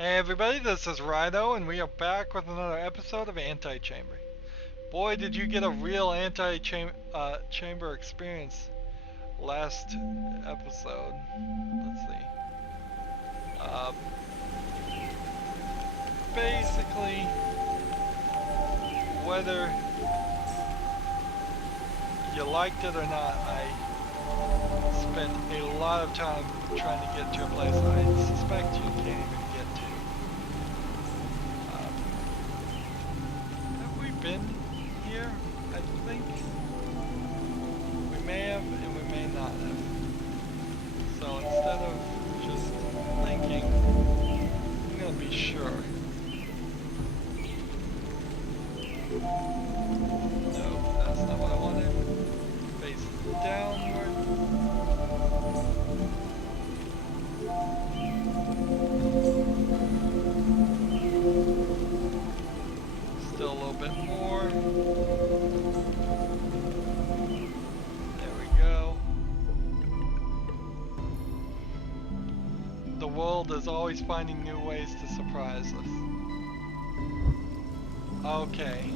Hey everybody, this is Rydo, and we are back with another episode of Antichamber. Boy, did you get a real Antichamber experience last episode. Let's see. Basically, whether you liked it or not, I spent a lot of time trying to get to a place I suspect you can't even get to. Have we been here? I think we may have and we may not have. So instead of just thinking, I'm gonna be sure. No, that's not what I wanted. Face downward. Still a little bit more. There we go. The world is always finding new ways to surprise us. Okay.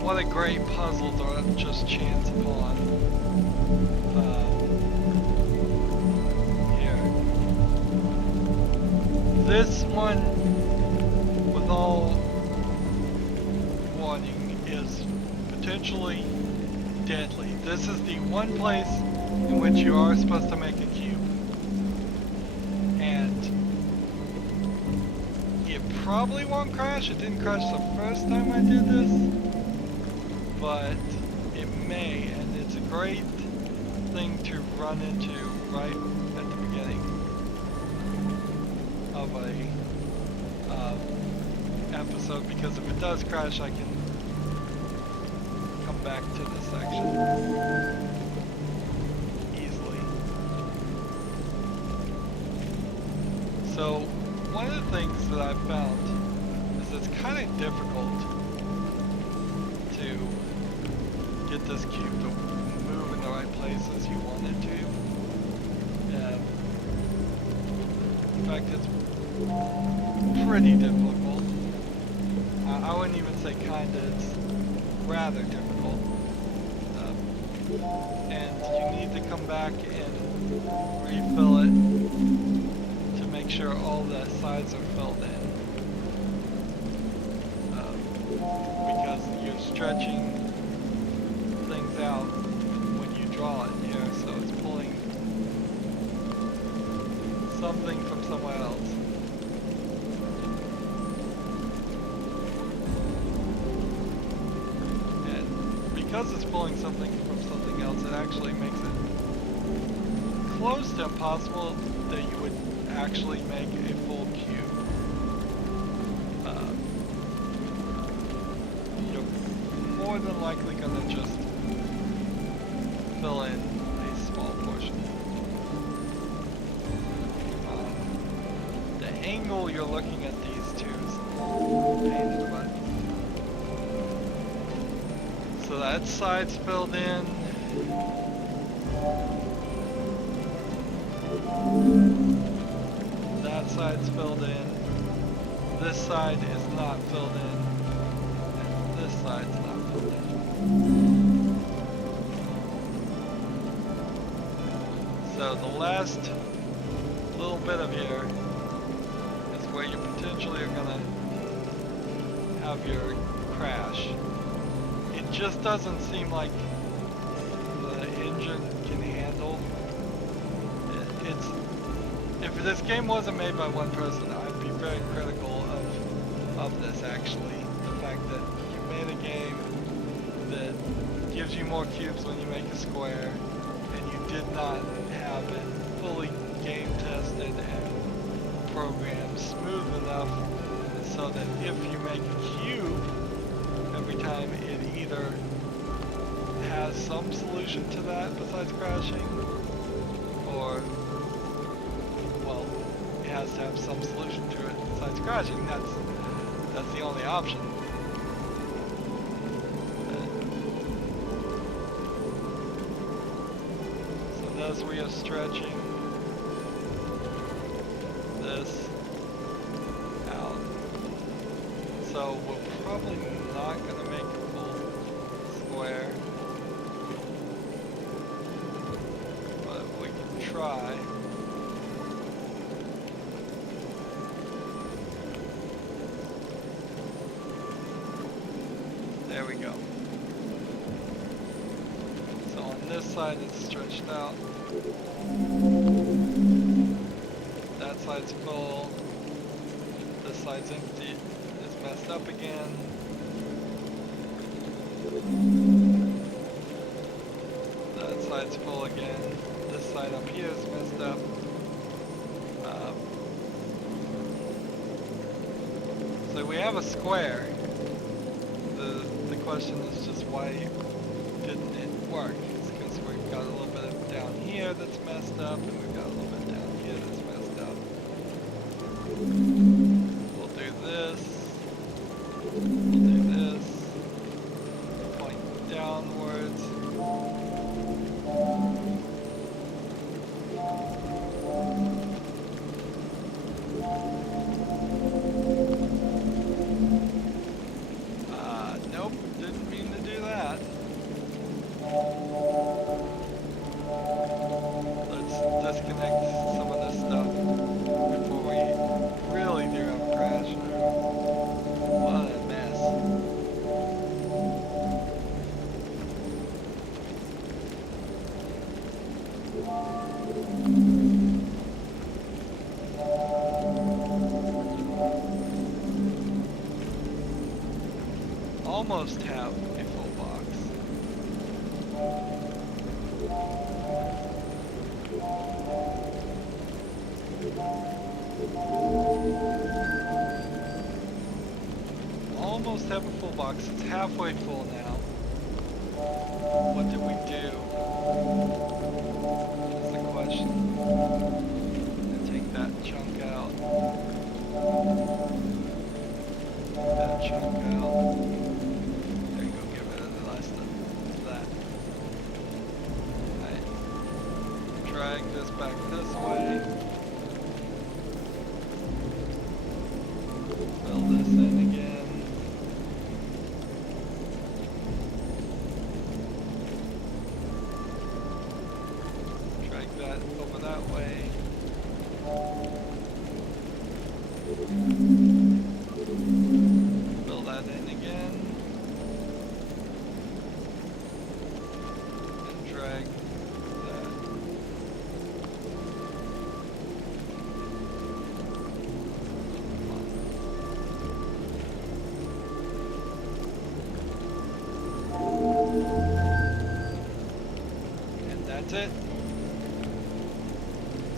What a great puzzle to just chance upon. Here. This one, with all warning, is potentially deadly. This is the one place in which you are supposed to make a cube. And it probably won't crash. It didn't crash the first time I did this. But it may, and it's a great thing to run into right at the beginning of a episode, because if it does crash, I can come back to this section easily. So one of the things that I've found is it's kind of difficult to get this cube to move in the right places you want it to. In fact, it's pretty difficult. I wouldn't even say kinda, it's rather difficult. And you need to come back and refill it to make sure all the sides are filled in. Because you're stretching things out when you draw it here, so it's pulling something from somewhere else. And because it's pulling something from something else, it actually makes it close to impossible that you would actually make a full cube. You're more than likely gonna just fill in a small portion. The angle you're looking at these two is a pain in the butt. So that side's filled in. That side's filled in. This side is not filled in. And this side's not filled in. So the last little bit of here is where you potentially are gonna have your crash. It just doesn't seem like the engine can handle it. If this game wasn't made by one person, I'd be very critical of this actually. The fact that you made a game that gives you more cubes when you make a square, and you did not have it fully game tested and programmed smooth enough so that if you make a cube, every time it either has some solution to that besides crashing, or, well, it has to have some solution to it besides crashing. That's the only option. So thus we are stretching So we're probably not going to make a full square, but we can try. There we go. So on this side it's stretched out. That side's full. This side's empty. It's messed up again. That side's full again. This side up here is messed up. So we have a square. The question is just why didn't it work? It's because we've got a little bit of down here that's messed up, and we've got a little bit down here that's messed up. We'll do this. We'll do this. Point downwards. Nope, didn't mean to do that. Let's disconnect some of this stuff before we really do have a crash. What a mess. Almost have a full box. Almost have a full box. It's halfway full now. What did we do? That's the question. And take that chunk out. Take that chunk out. There you go, get rid of the last of that. Alright. Drag this back this way. Fill this in again. Drag that over that way. Fill that in again. And drag that. And that's it.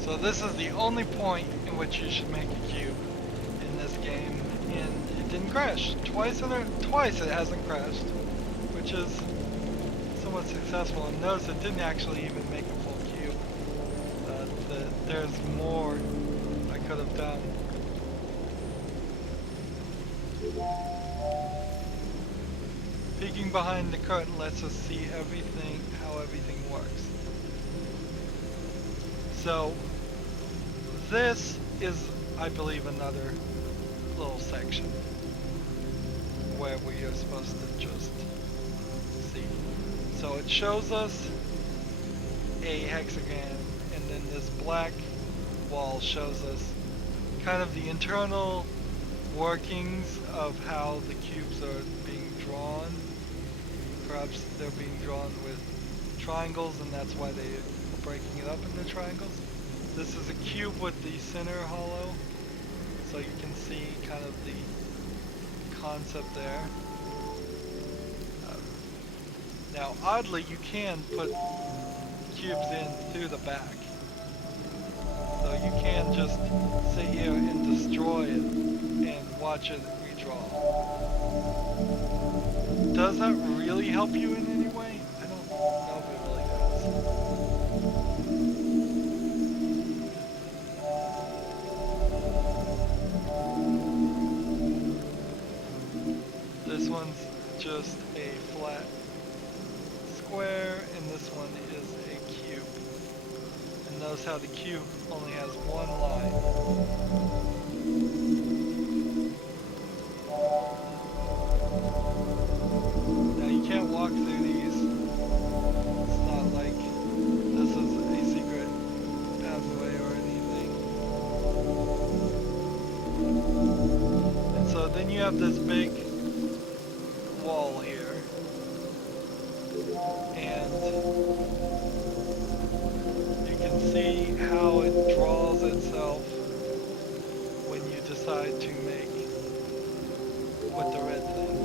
So this is the only point in which you should make a cube in this game, and it didn't crash. Twice it hasn't crashed, which is somewhat successful. And notice it didn't actually even make a full cube. There's more I could have done. Peeking behind the curtain lets us see everything, how everything works. So this is, I believe, another little section where we are supposed to just see. So it shows us a hexagon, and then this black wall shows us kind of the internal workings of how the cubes are being drawn. Perhaps they're being drawn with triangles, and that's why they are breaking it up into triangles. This is a cube with the center hollow, so you can see kind of the concept there. Now, oddly, you can put cubes in through the back. So you can just sit here and destroy it and watch it redraw. Does that really help you in any way? I don't know if it really does. This one's just a flat square, and this one is a cube. And notice how the cube only has one line. And so then you have this big wall here. And you can see how it draws itself when you decide to put the red thing.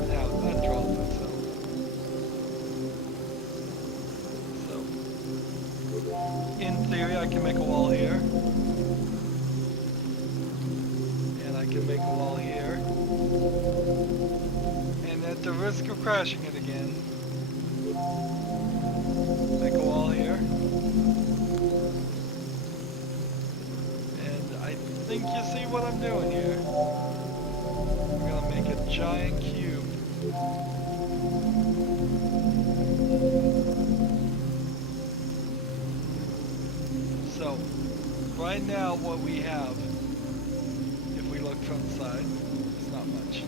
And how it undraws itself. So, in theory, I can make a wall here. And I can make a wall here. And at the risk of crashing it again, make a wall here. And I think you see what I'm doing here. I'm gonna make a giant cube. So, right now what we have, if we look from the side, is not much.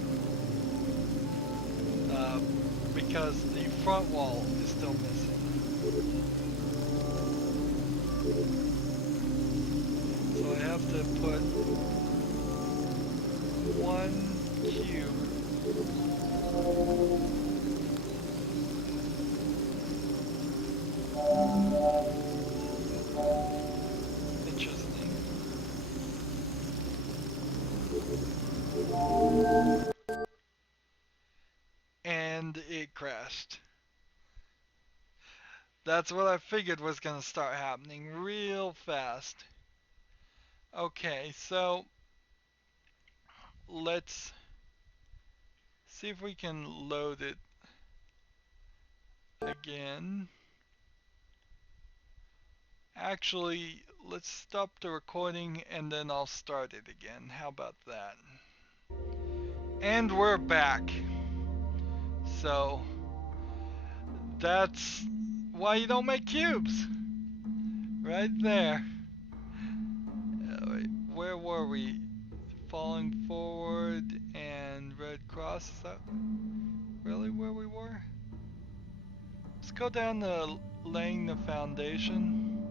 Because the front wall is still missing. So I have to put one cube interesting. And it crashed. That's what I figured was gonna start happening real fast. Okay, so let's see if we can load it again. Actually, let's stop the recording and then I'll start it again. How about that? And we're back. So that's why you don't make cubes. Right there. Wait, where were we? Falling forward and red cross. Is that really where we were? Let's go down to laying the foundation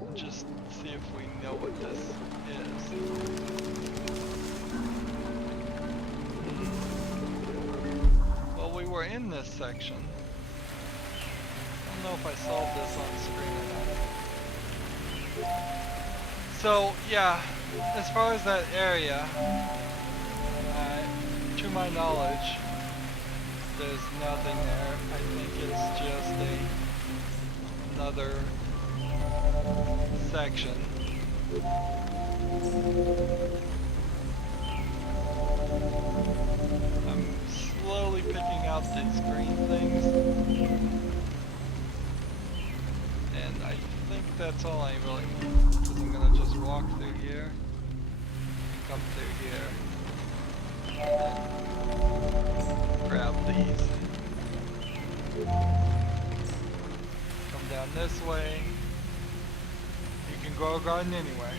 and just see if we know what this is. Well, we were in this section. I don't know if I solved this on screen or not. So, yeah, as far as that area, to my knowledge, there's nothing there. I think it's just another section. I'm slowly picking out these green things. And I think that's all I really need. Because I'm going to just walk through here. Come through here. Grab these. Come down this way. You can grow a garden anywhere.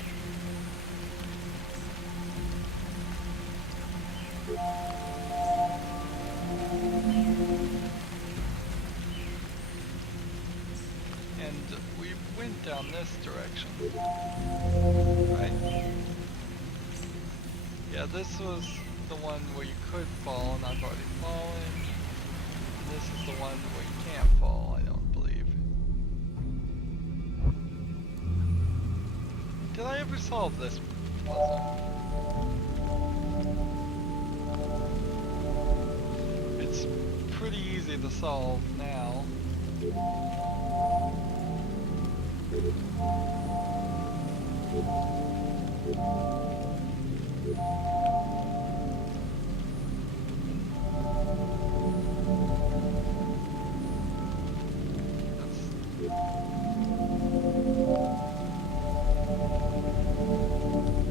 And we went down this direction. Right? Yeah, this was the one where you could fall, and I've already fallen. And this is the one where you can't fall, I don't believe. Did I ever solve this puzzle? It's pretty easy to solve now.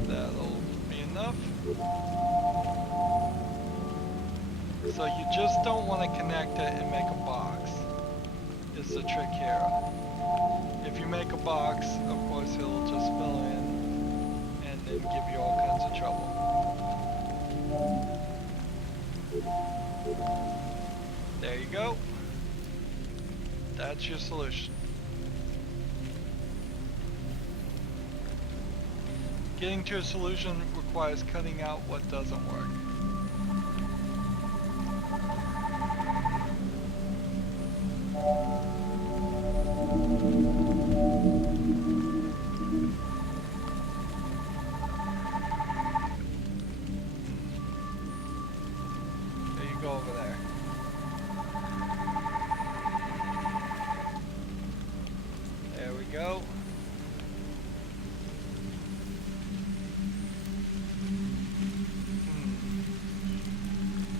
That'll be enough. So you just don't want to connect it and make a box. Is the trick here. If you make a box, of course it'll just fill in and then give you all kinds of trouble. There you go. That's your solution. Getting to a solution requires cutting out what doesn't work. There you go over there. There we go.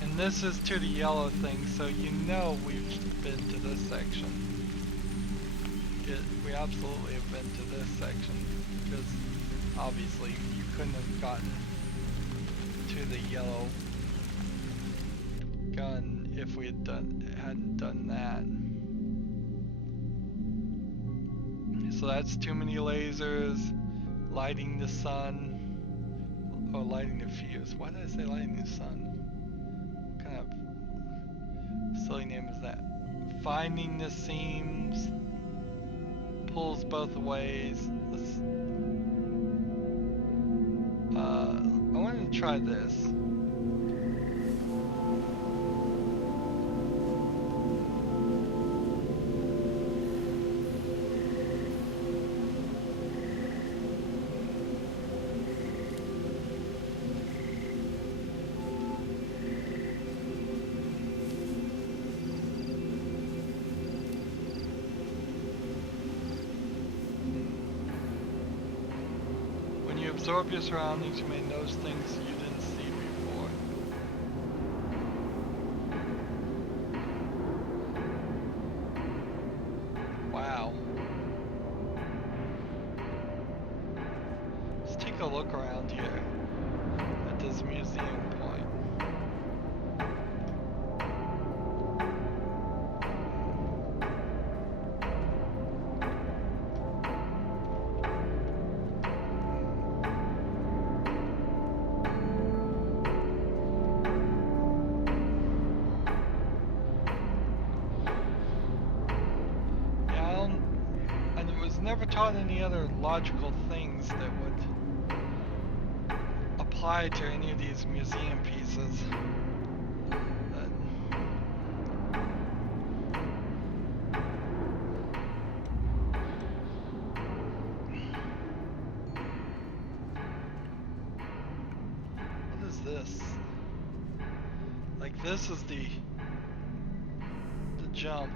And this is to the yellow thing, so you know we've been to this section. We absolutely have been to this section, because obviously you couldn't have gotten to the yellow gun if we hadn't done that. So that's too many lasers, lighting the sun, or lighting the fuse. Why did I say lighting the sun? What kind of silly name is that? Finding the seams, pulls both ways. I wanted to try this. Absorb your surroundings, you may notice things you didn't see before. Wow. Let's take a look around here at this museum point. Never taught any other logical things that would apply to any of these museum pieces. What is this? Like, this is the jump.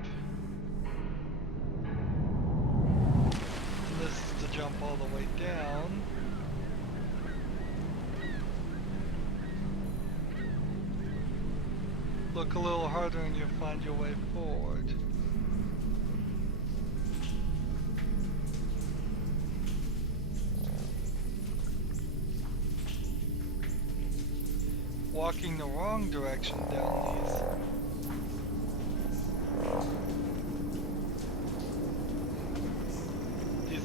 This is to jump all the way down. Look a little harder and you'll find your way forward. Walking the wrong direction down these.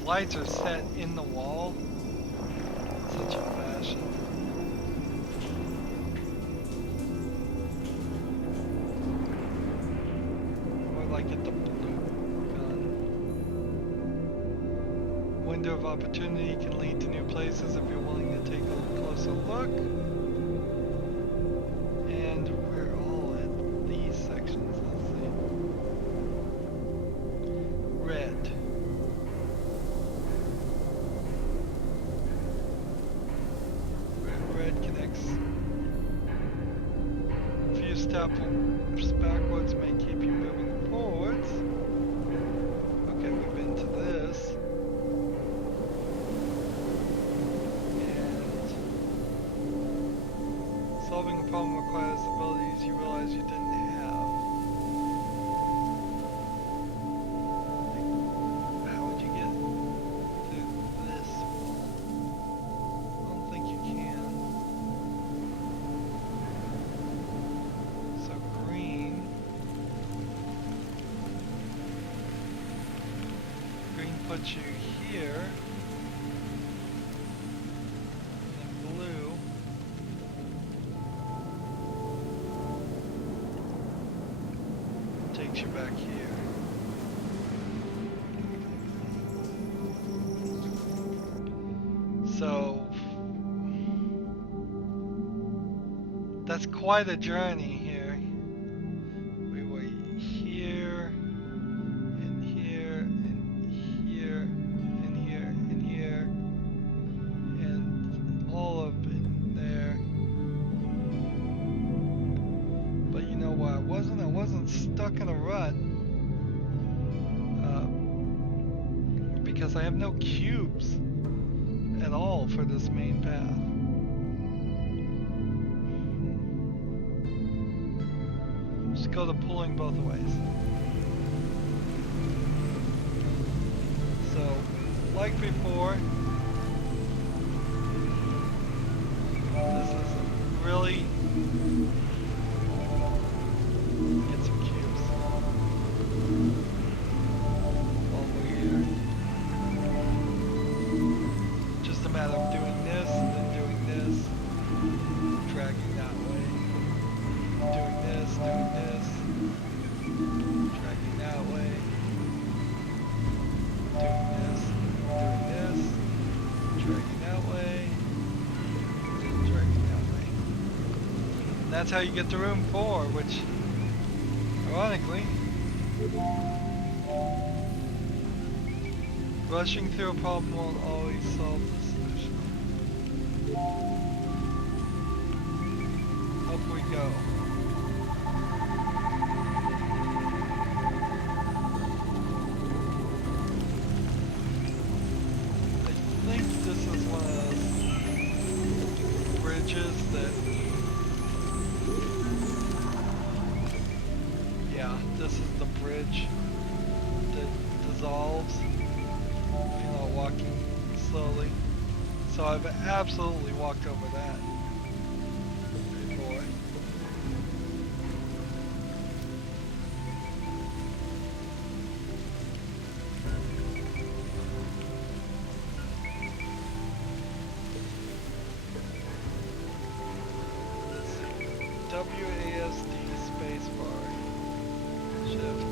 Lights are set in the wall in such a fashion. Or like at the blue gun. Window of opportunity can lead to new places if you're willing to take a closer look. And we're all at these sections. Let's see. Red. Connects. A few steps backwards may keep you moving forwards. Okay, we've been to this. And solving a problem requires abilities you realize you didn't have. Like, how would you get to this? I don't think you can. Put you here, and blue takes you back here. So That's quite a journey here. We were here, and here, and here, and here, and here, and all up in there. But you know what? I wasn't stuck in a rut. Because I have no cubes at all for this main path. Just go to pulling both ways. So, like before, this is really get some cubes while we're here. Just a matter of doing this and then doing this, dragging that way. Doing this, dragging that way. Doing this, dragging that way, dragging that way. And that's how you get to room 4, which, ironically, rushing through a problem won't always solve the solution. Up we go. I think this is one of those bridges that... Yeah, this is the bridge that dissolves. Walking slowly. So I've absolutely walked over that before. Let's see. WASD spacebar. Shift.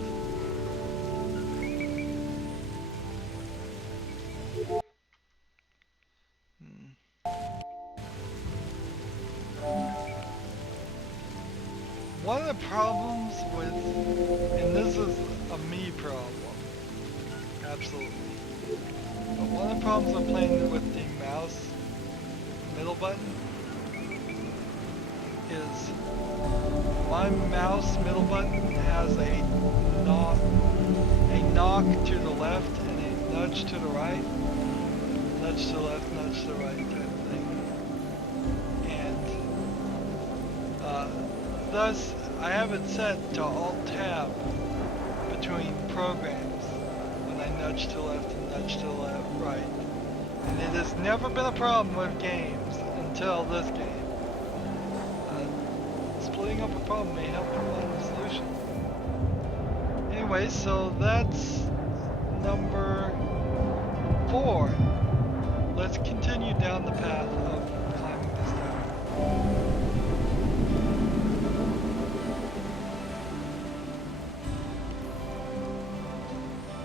One of the problems with, and this is a me problem, absolutely, but one of the problems with playing with the mouse middle button is my mouse middle button has a knock to the left and a nudge to the right, nudge to the left, nudge to the right type of thing, and thus I have it set to Alt-Tab between programs when I nudge to the left and nudge to the left, right. And it has never been a problem with games until this game. Splitting up a problem may help you find a solution. Anyway, so that's number 4. Let's continue down the path of climbing this tower.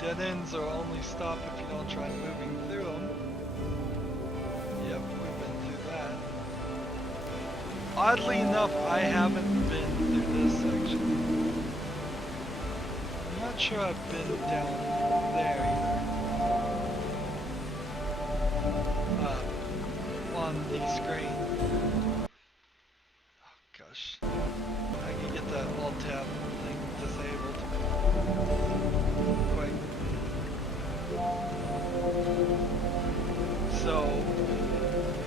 Dead ends are only stop if you don't try moving through them. Yep, we've been through that. Oddly enough, I haven't been through this section. I'm not sure I've been down there either. On the screen. Oh gosh. I can get that Alt-Tab thing disabled. Quick. So,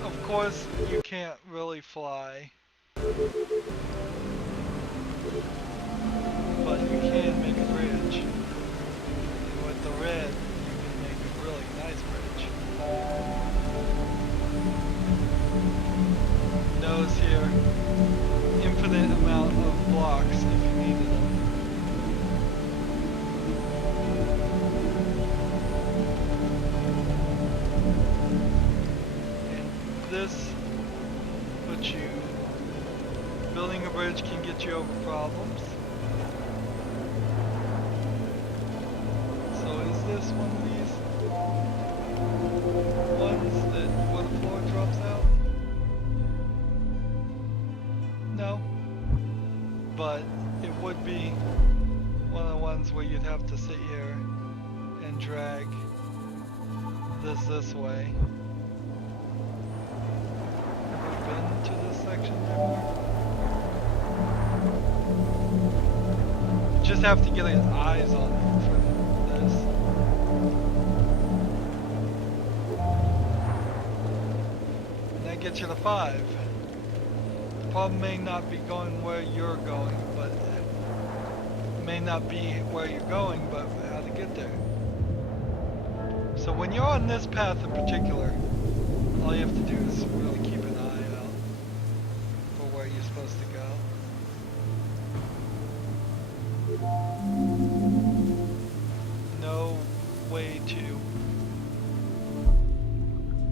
of course, you can't really fly, but you can make a bridge. And with the red, you can make a really nice bridge. Nose here, infinite amount of blocks if you needed them. This puts you, building a bridge can get you over problems. So is this one of these ones that where the floor drops out? No. be one of the ones where you'd have to sit here and drag this way. Have we been to this section before? You just have to get eyes on it for this. And that gets you to 5. The problem may not be going where you're going, but it may not be where you're going, but how to get there. So when you're on this path in particular, all you have to do is really keep an eye out for where you're supposed to go. No way to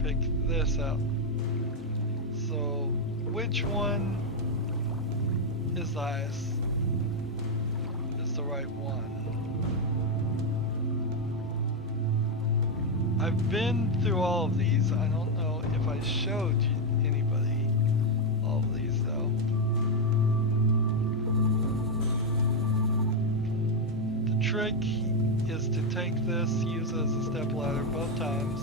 pick this out. So which one is the highest? Is the right one? I've been through all of these. I don't know if I showed anybody all of these though. The trick is to take this, use it as a step ladder both times,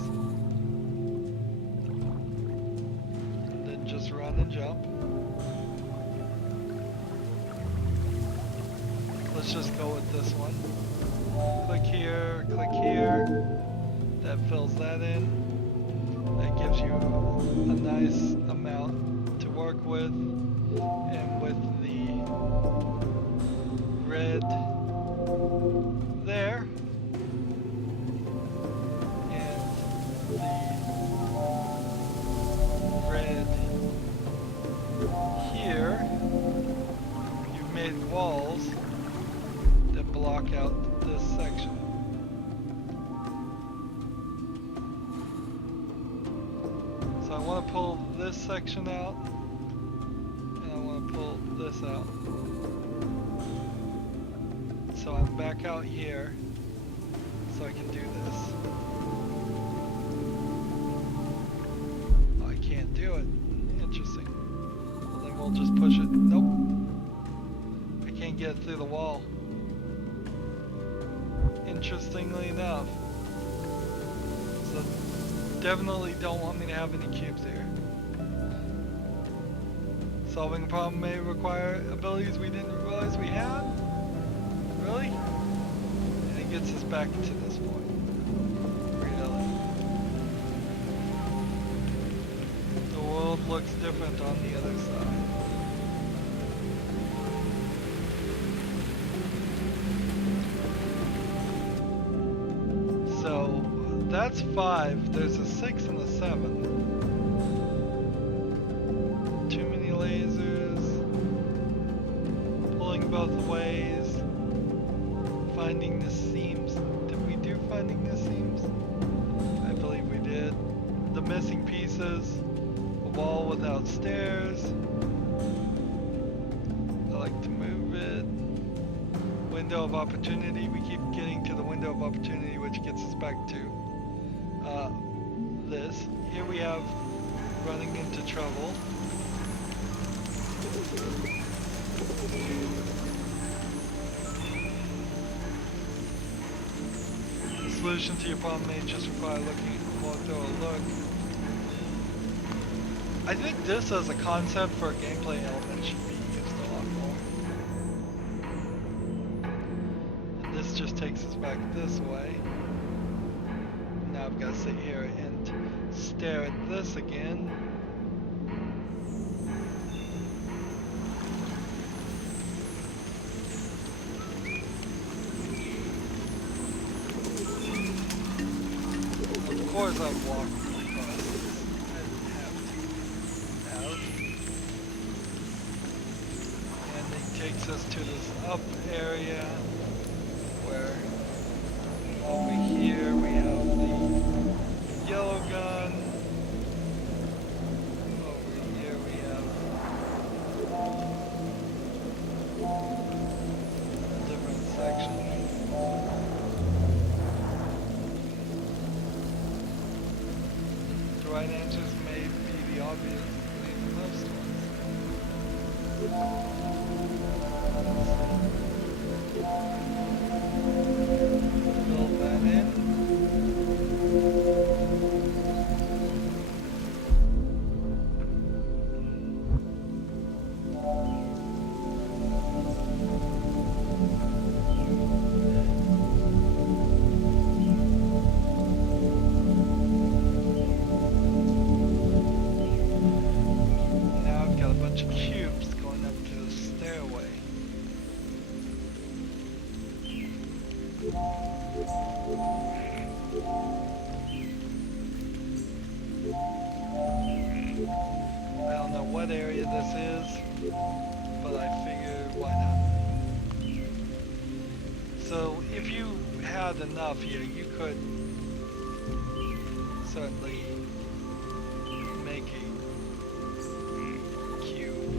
and then just run and jump. Let's just go with this one. Click here, that fills that in. That gives you a nice amount to work with. And with the red there, and the red here, you've made walls that block out this section. So I want to pull this section out, and I want to pull this out. So I'm back out here, so I can do this. Oh, I can't do it. Interesting. Well, then we'll just push it. Nope. I can't get it through the wall. Interestingly enough. So definitely don't want me to have any cubes here. Solving a problem may require abilities we didn't realize we had. Really? And it gets us back to this point. Really. The world looks different on the other side. So that's 5. There's a 6 and a 7. Too many lasers. Pulling both ways. Finding the seams. Did we do finding the seams? I believe we did. The missing pieces. A wall without stairs. I like to move it. Window of opportunity. We keep getting to the window of opportunity, which gets us back to this. Here we have running into trouble. The solution to your problem may just require looking more through a look. I think this as a concept for a gameplay element should be used a lot more. And this just takes us back this way. Now I've got to sit here and stare at this again. Of course I've walked across this. I didn't have to. And it takes us to this up area where over here we have the yellow gun. Over here we have a different section. The right answers may be the obvious, the most ones. Fill that in. Now I've got a bunch of cubes going up to the stairway. I don't know what area this is, but I figured why not. So if you had enough here, you could certainly make a cube.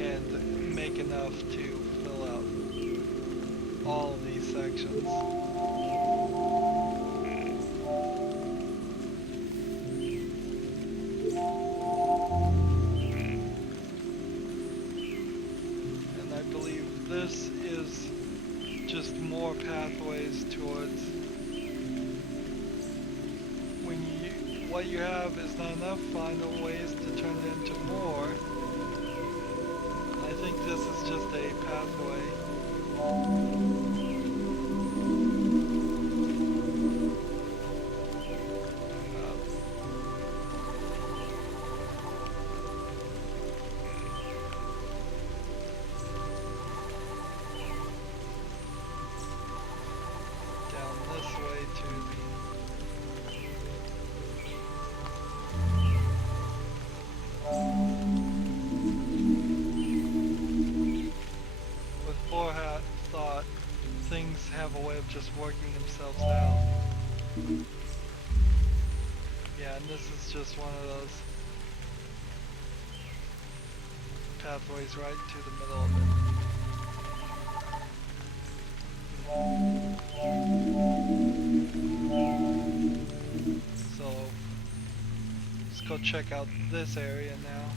And make enough to fill out all of these sections. And I believe this is just more pathways towards when what you have is not enough, find ways to turn it into more. I think this is just a pathway. Down this way to with forethought, things have a way of just working themselves out. Yeah, and this is just one of those pathways right to the middle of it. So, let's go check out this area now.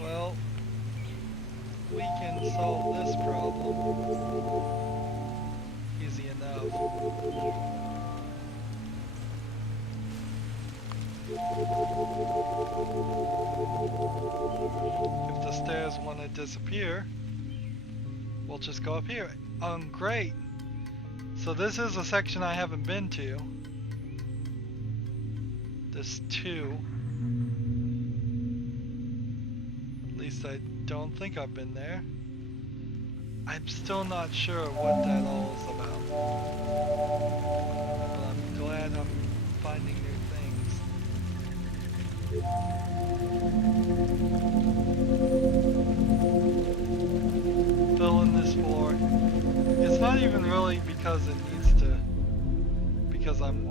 Well, we can solve this problem easy enough. If the stairs want to disappear, we'll just go up here. Great! So this is a section I haven't been to. This 2. At least I don't think I've been there. I'm still not sure what that all is about. But I'm glad I'm finding new things. Fill in this floor. It's not even really because it needs to, because I'm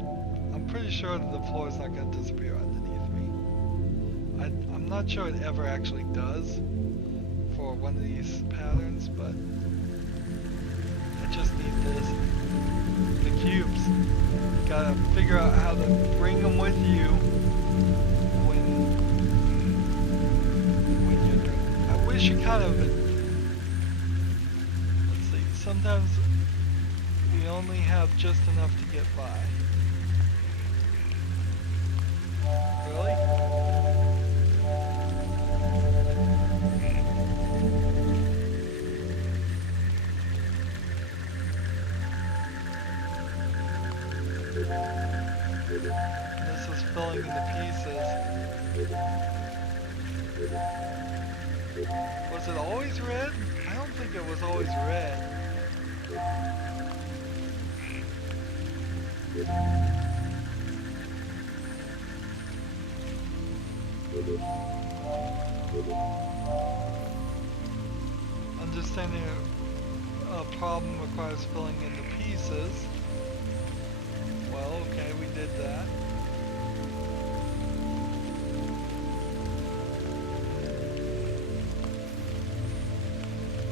pretty sure that the floor is not going to disappear underneath me. I'm not sure it ever actually does for one of these patterns, but I just need this. The cubes. You gotta figure out how to bring them with you when you're doing. I wish you kind of. Let's see. Sometimes you only have just enough to get by. Really? This is filling in the pieces. Was it always red? I don't think it was always red. Understanding a problem requires filling in the pieces. Well, okay, we did that.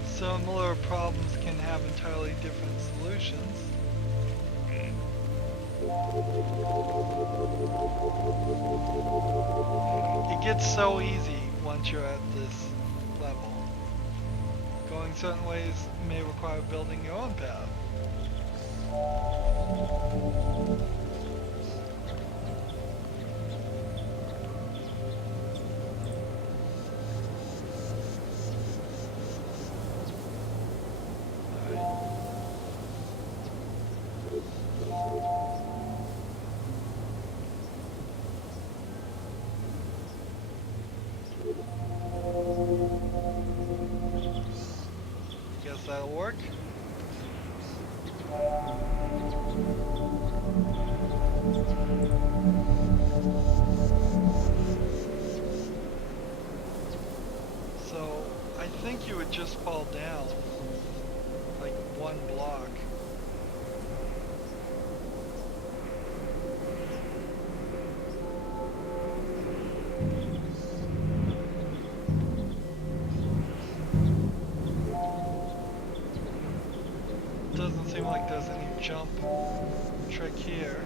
Similar problems can have entirely different solutions. It gets so easy once you're at this level. Going certain ways may require building your own path. Guess that'll work. So, I think you would just fall down like one block. Doesn't seem like there's any jump trick here.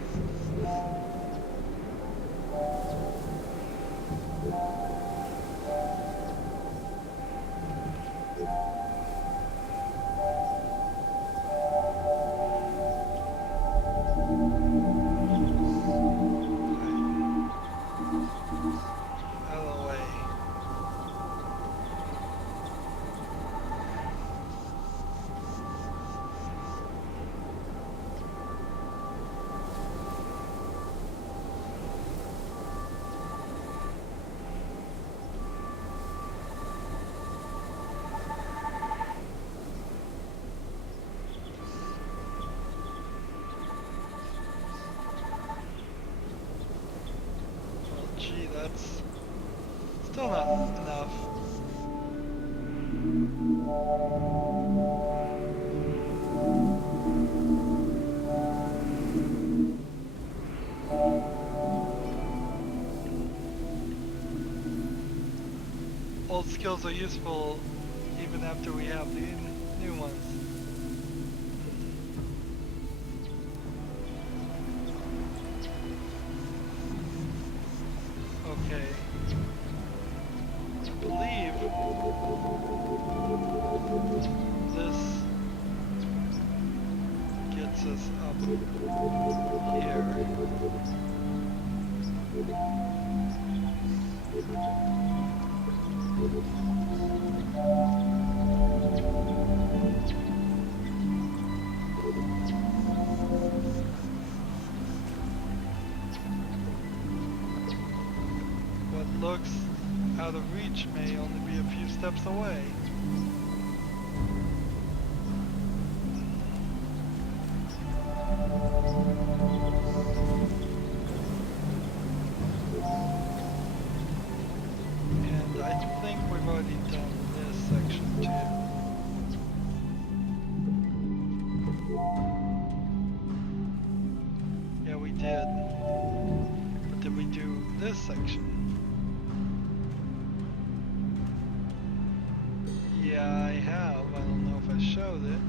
Out of the way. Well, gee, that's still not enough. Old skills are useful even after we have the new ones. Okay. I believe this gets us up here. What looks out of reach may only be a few steps away. And I think we've already done this section too. Yeah, we did. But did we do this section? Yeah, I have. I don't know if I showed it.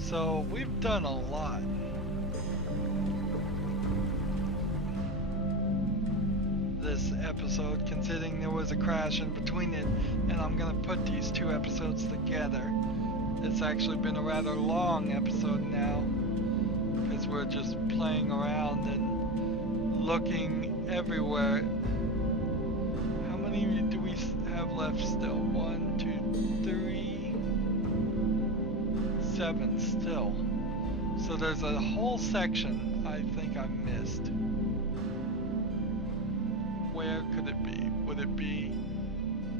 So, we've done a lot. This episode, considering there was a crash in between it, and I'm gonna put these two episodes together. It's actually been a rather long episode now, because we're just playing around and looking everywhere. How many do we have left still? 1, 2, 3, 7 still. So there's a whole section I think I missed. Where could it be? Would it be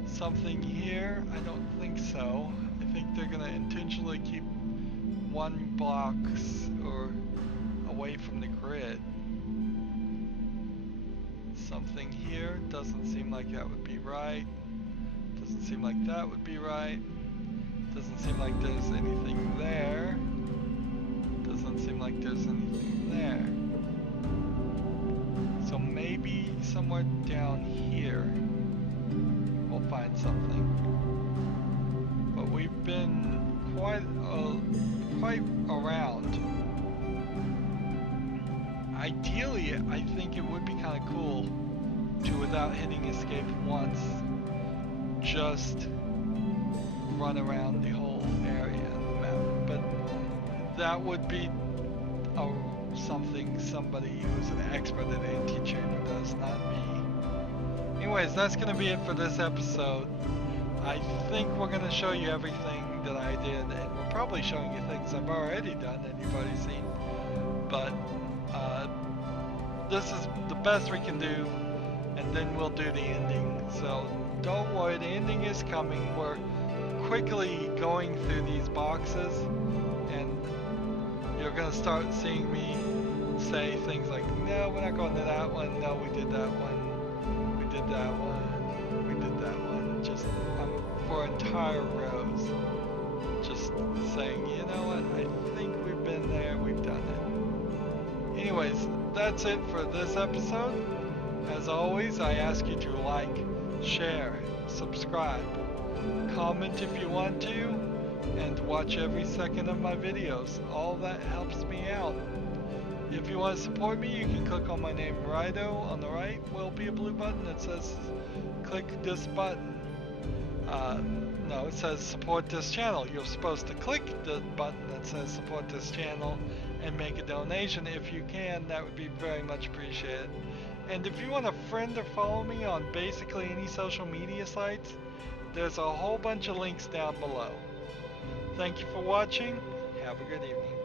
something here? I don't think so. I think they're gonna intentionally keep one block or away from the grid. Something here doesn't seem like that would be right. Doesn't seem like that would be right. Doesn't seem like there's anything there. Doesn't seem like there's anything there. So maybe somewhere down here we'll find something. But we've been quite around. Ideally, I think it would be kind of cool to, without hitting escape once, just run around the whole area of the map. But that would be something somebody who's an expert at Antichamber does, not me. Anyways, that's going to be it for this episode. I think we're going to show you everything that I did, and we're probably showing you things I've already done and you've already seen. But this is the best we can do, and then we'll do the ending. So don't worry, the ending is coming. We're quickly going through these boxes, and you're going to start seeing me say things like, no, we're not going to that one, no, we did that one, we did that one, we did that one, just for entire rows, just saying, you know what, I think we've been there, we've done it. Anyways, that's it for this episode. As always, I ask you to like, share, subscribe, comment if you want to, and watch every second of my videos. All that helps me out. If you want to support me, you can click on my name, Rydo. On the right will be a blue button that says click this button. No, it says support this channel. You're supposed to click the button that says support this channel and make a donation. If you can, that would be very much appreciated. And if you want to friend or follow me on basically any social media sites, there's a whole bunch of links down below. Thank you for watching. Have a good evening.